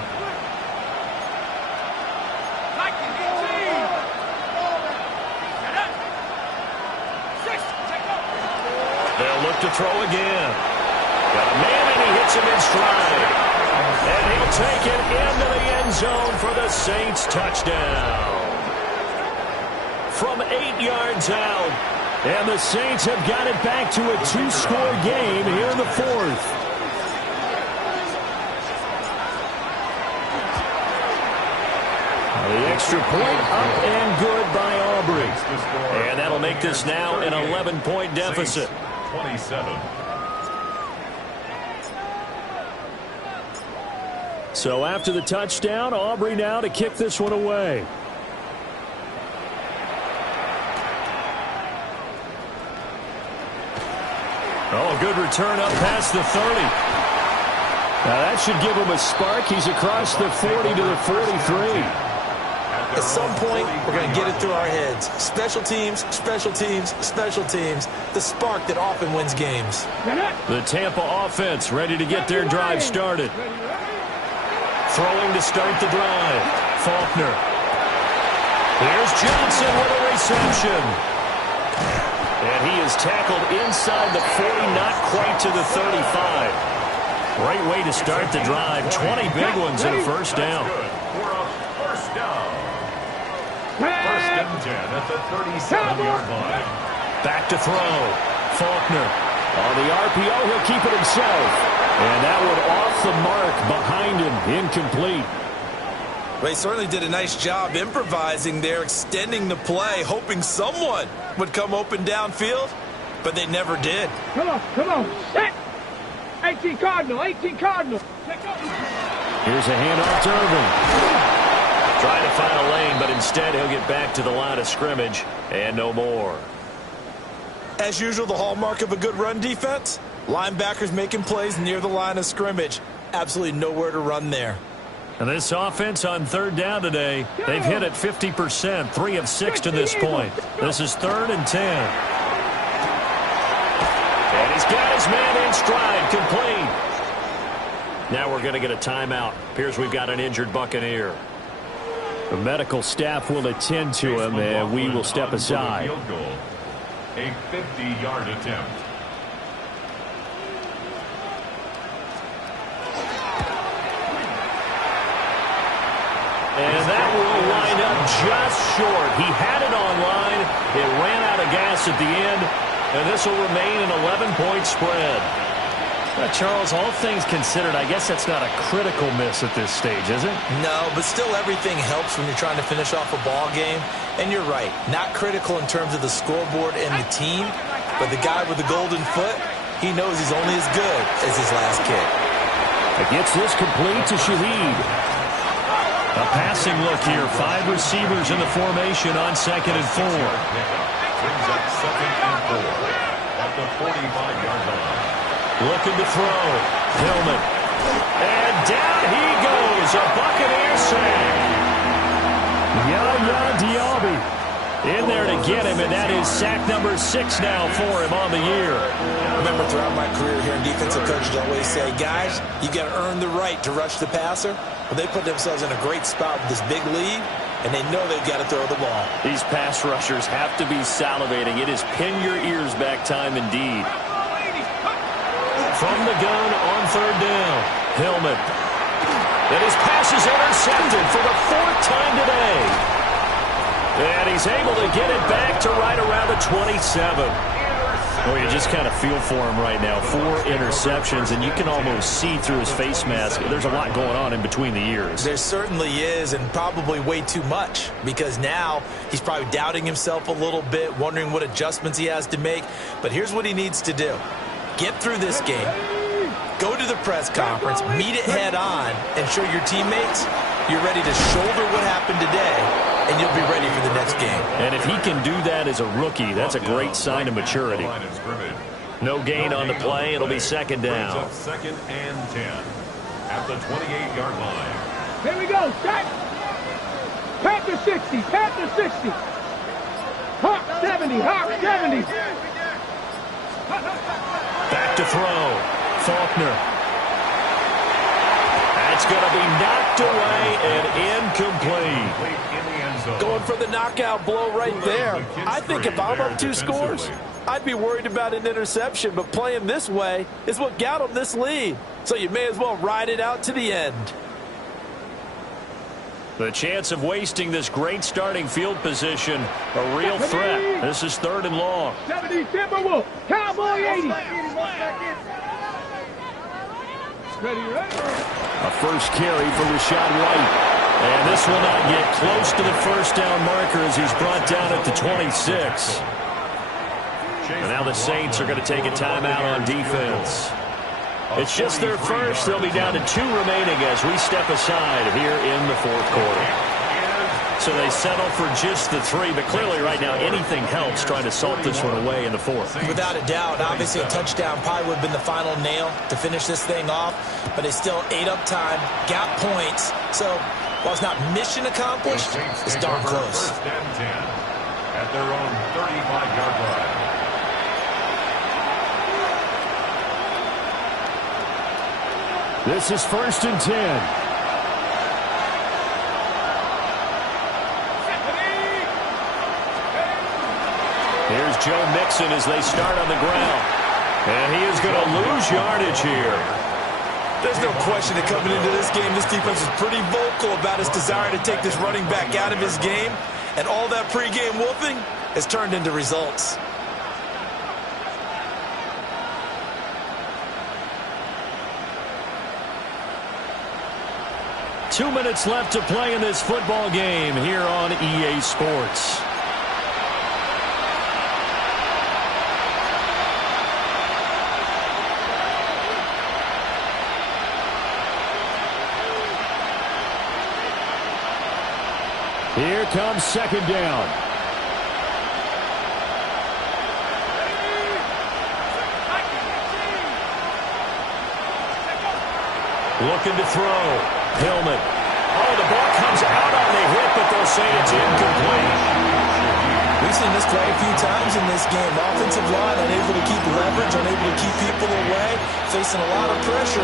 up to throw again. Got a man, and he hits him in stride. And he'll take it into the end zone for the Saints touchdown. From 8 yards out. And the Saints have got it back to a 2-score game here in the fourth. The extra point up and good by Aubrey. And that'll make this now an 11-point deficit. 27. So after the touchdown, Aubrey now to kick this one away. Oh, good return up past the 30. Now that should give him a spark. He's across the 40 to the 43. At some point, we're going to get it through our heads. Special teams, special teams, special teams. The spark that often wins games. The Tampa offense ready to get their drive started. Throwing to start the drive. Faulkner. Here's Johnson with a reception. And he is tackled inside the 40, not quite to the 35. Great way to start the drive. 20 big ones and a first down. First down. First and 10 at the 37-yard line. Back to throw. Faulkner. On the RPO, he'll keep it himself. And that one off the mark behind him. Incomplete. Well, he certainly did a nice job improvising there, extending the play, hoping someone would come open downfield, but they never did. Come on, set! 18 Cardinal, 18 Cardinal. Here's a handoff to Irving. Trying to find a lane, but instead he'll get back to the line of scrimmage and no more. As usual, the hallmark of a good run defense, linebackers making plays near the line of scrimmage. Absolutely nowhere to run there. And this offense on third down today, they've hit it 50%, 3 of 6 to this point. This is 3rd and 10. And he's got his man in stride, complete. Now we're going to get a timeout. Appears we've got an injured Buccaneer. The medical staff will attend to him, and we will step aside. A 50-yard attempt. And that will line up just short. He had it on line. It ran out of gas at the end. And this will remain an 11-point spread. Charles, all things considered, I guess that's not a critical miss at this stage, is it? No, but still everything helps when you're trying to finish off a ball game. And you're right, not critical in terms of the scoreboard and the team. But the guy with the golden foot, he knows he's only as good as his last kick. It gets this complete to Shaheed. A passing look here. 5 receivers in the formation on 2nd and 4. Brings up 2nd and 4 at the 45-yard line. Looking to throw. Hillman. And down he goes. A Buccaneer sack. Yaya Diaby in there to get him, and that is sack number 6 now for him on the year. Remember, throughout my career here in defensive coaches always say, guys, you got to earn the right to rush the passer. Well, they put themselves in a great spot with this big lead, and they know they've got to throw the ball. These pass rushers have to be salivating. It is pin your ears back time indeed. From the gun on 3rd down, Hillman. And his pass is intercepted for the 4th time today. And he's able to get it back to right around the 27. Well, you just kind of feel for him right now. 4 interceptions, and you can almost see through his face mask. There's a lot going on in between the ears. There certainly is, and probably way too much, because now he's probably doubting himself a little bit, wondering what adjustments he has to make. But here's what he needs to do. Get through this game, go to the press conference, meet it head on, and show your teammates you're ready to shoulder what happened today, and you'll be ready for the next game. And if he can do that as a rookie, that's a great sign of maturity. No gain on the play. It'll be 2nd down. 2nd and 10 at the 28-yard line. Here we go, set. Panther 60, Panther 60. Hawk 70, Hawk 70. Back to throw. Faulkner. That's going to be knocked away and incomplete. In the end Going for the knockout blow right there. I think if I'm up 2 scores, I'd be worried about an interception, but playing this way is what got him this lead. So you may as well ride it out to the end. The chance of wasting this great starting field position, a real threat. This is 3rd and long. 70, Timberwolf, Cowboy 80. Ready. A first carry for Rachaad White. And this will not get close to the first down marker as he's brought down at the 26. And now the Saints are going to take a timeout on defense. It's just their first. They'll be down to 2 remaining as we step aside here in the 4th quarter. So they settle for just the 3, but clearly right now anything helps trying to salt this one away in the 4th. Without a doubt, obviously a touchdown probably would have been the final nail to finish this thing off, but they still ate up time, got points. So while it's not mission accomplished, it's darn close. 1st and 10 at their own 35-yard line. This is 1st and 10. Here's Joe Mixon as they start on the ground. And he is going to lose yardage here. There's no question that coming into this game, this defense is pretty vocal about its desire to take this running back out of his game. And all that pregame wolfing has turned into results. Two minutes left to play in this football game here on EA Sports. Here comes 2nd down. Looking to throw. Hillman. Oh, the ball comes out on the hit, but they'll say it's incomplete. We've seen this quite a few times in this game. Offensive line unable to keep leverage, unable to keep people away, facing a lot of pressure.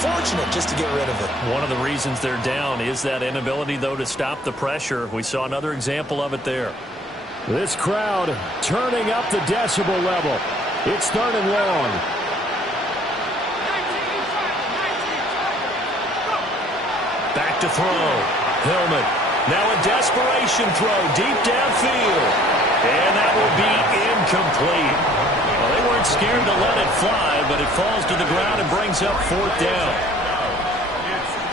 Fortunate just to get rid of it. One of the reasons they're down is that inability, though, to stop the pressure. We saw another example of it there. This crowd turning up the decibel level. It's 3rd and long. Back to throw. Hillman. Now a desperation throw deep downfield. And that will be incomplete. Well, they weren't scared to let it fly, but it falls to the ground and brings up 4th down.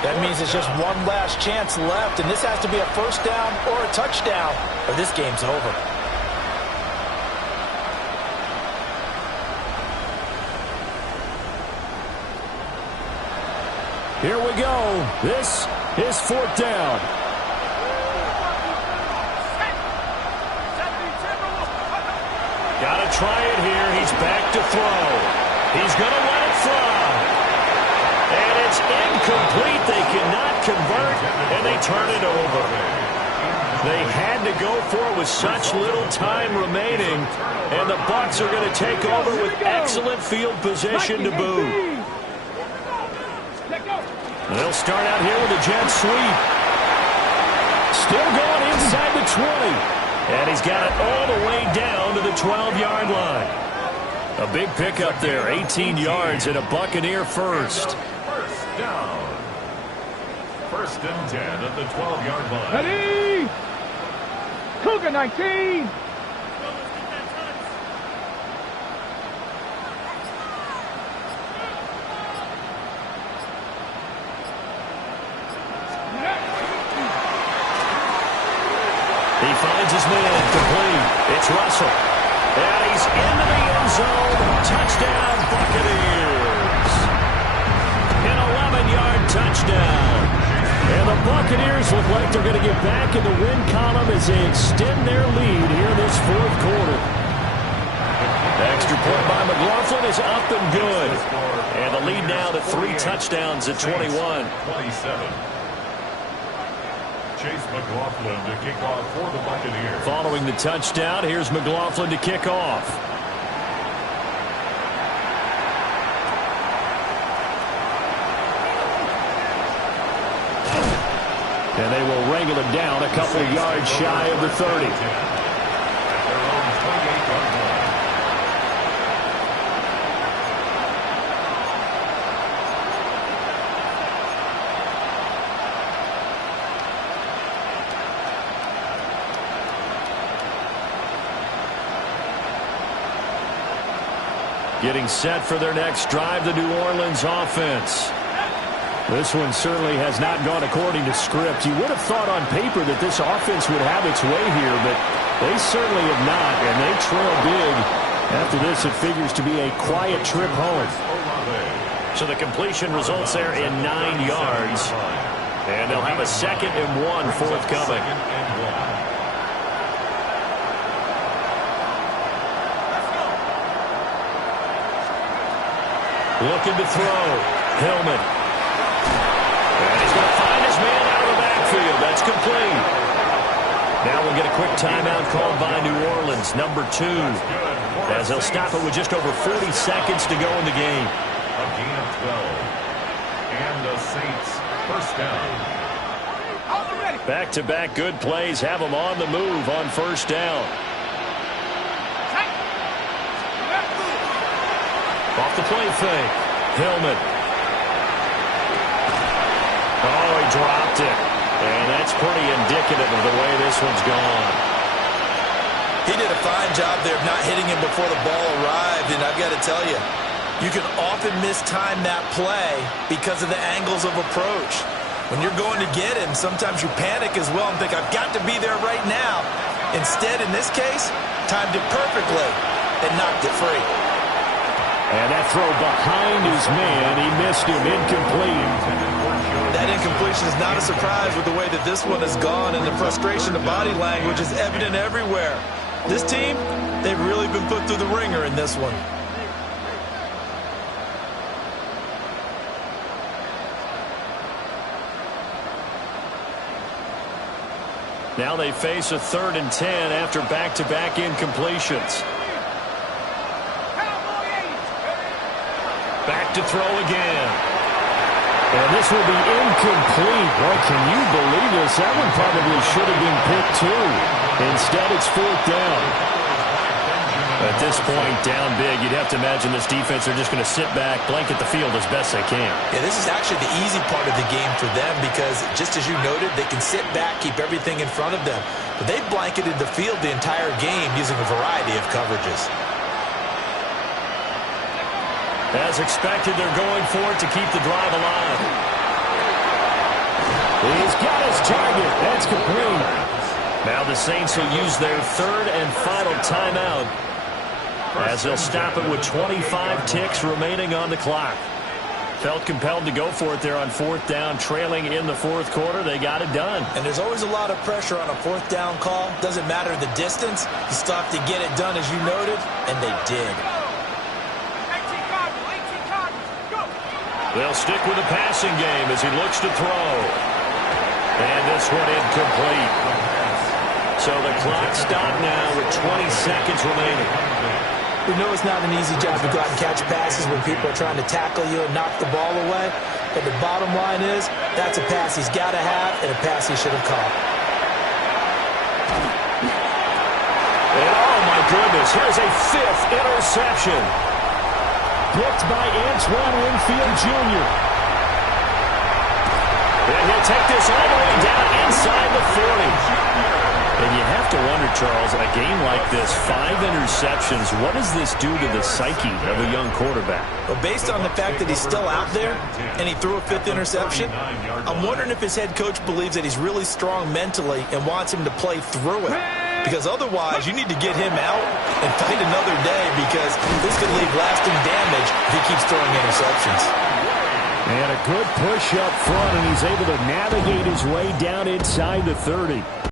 That means it's just one last chance left, and this has to be a 1st down or a touchdown, or this game's over. Here we go. This is 4th down. Gotta try it here. He's back to throw. He's gonna let it fly. And it's incomplete. They cannot convert, and they turn it over. They had to go for it with such little time remaining, and the Bucs are going to take over with excellent field position to boot. They'll start out here with a jet sweep. Still going inside the 20. And he's got it all the way down to the 12-yard line. A big pickup there, 18 yards and a Buccaneer first. 1st down. 1st and 10 at the 12-yard line. Ready? Cougar 19. He finds his man complete. It's Russell. And he's into the end zone. Touchdown, Buccaneers. An 11-yard touchdown. And the Buccaneers look like they're going to get back in the win column as they extend their lead here in this 4th quarter. Extra point by McLaughlin is up and good. And the lead now to 3 touchdowns at 21. 27. Chase McLaughlin to kick off for the Buccaneers. Following the touchdown, here's McLaughlin to kick off. And they will wrangle him down a couple of yards shy of the 30. Getting set for their next drive, the New Orleans offense. This one certainly has not gone according to script. You would have thought on paper that this offense would have its way here, but they certainly have not, and they trail big. After this, it figures to be a quiet trip home. So the completion results there in 9 yards, and they'll have a 2nd and 1 forthcoming. Looking to throw. Hillman. And he's going to find his man out of the backfield. That's complete. Now we'll get a quick timeout called by New Orleans, number 2. As they'll stop it with just over 40 seconds to go in the game. A gain of 12. And the Saints, first down. Back-to-back good plays have them on the move on first down. Off the play fake. Hillman. Oh, he dropped it. And that's pretty indicative of the way this one's gone. He did a fine job there of not hitting him before the ball arrived. And I've got to tell you, you can often mistime that play because of the angles of approach. When you're going to get him, sometimes you panic as well and think, I've got to be there right now. Instead, in this case, timed it perfectly and knocked it free. And that throw behind his man, he missed him, incomplete. That incompletion is not a surprise with the way that this one has gone, and the frustration, the body language is evident everywhere. This team, they've really been put through the ringer in this one. Now they face a 3rd and 10 after back-to-back incompletions. Back to throw again. And this will be incomplete. Boy, can you believe this? That one probably should have been picked too. Instead, it's 4th down. At this point, down big, you'd have to imagine this defense are just going to sit back, blanket the field as best they can. Yeah, this is actually the easy part of the game for them because, just as you noted, they can sit back, keep everything in front of them. But they've blanketed the field the entire game using a variety of coverages. As expected, they're going for it to keep the drive alive. He's got his target. That's complete. Now the Saints will use their 3rd and final timeout as they'll stop it with 25 ticks remaining on the clock. Felt compelled to go for it there on 4th down, trailing in the 4th quarter. They got it done. And there's always a lot of pressure on a 4th down call. Doesn't matter the distance. You still have to get it done, as you noted, and they did. They'll stick with the passing game as he looks to throw. And this one incomplete. So the clock stopped now with 20 seconds remaining. We know it's not an easy job to go out and catch passes when people are trying to tackle you and knock the ball away. But the bottom line is, that's a pass he's got to have and a pass he should have caught. And oh my goodness, here's a 5th interception. Picked by Antoine Winfield Jr. And he'll take this all the way down inside the 40. And you have to wonder, Charles, a game like this, 5 interceptions, what does this do to the psyche of a young quarterback? Well, based on the fact that he's still out there and he threw a 5th interception, I'm wondering if his head coach believes that he's really strong mentally and wants him to play through it. Because otherwise, you need to get him out and fight another day because this could leave lasting damage if he keeps throwing interceptions. And a good push up front, and he's able to navigate his way down inside the 30.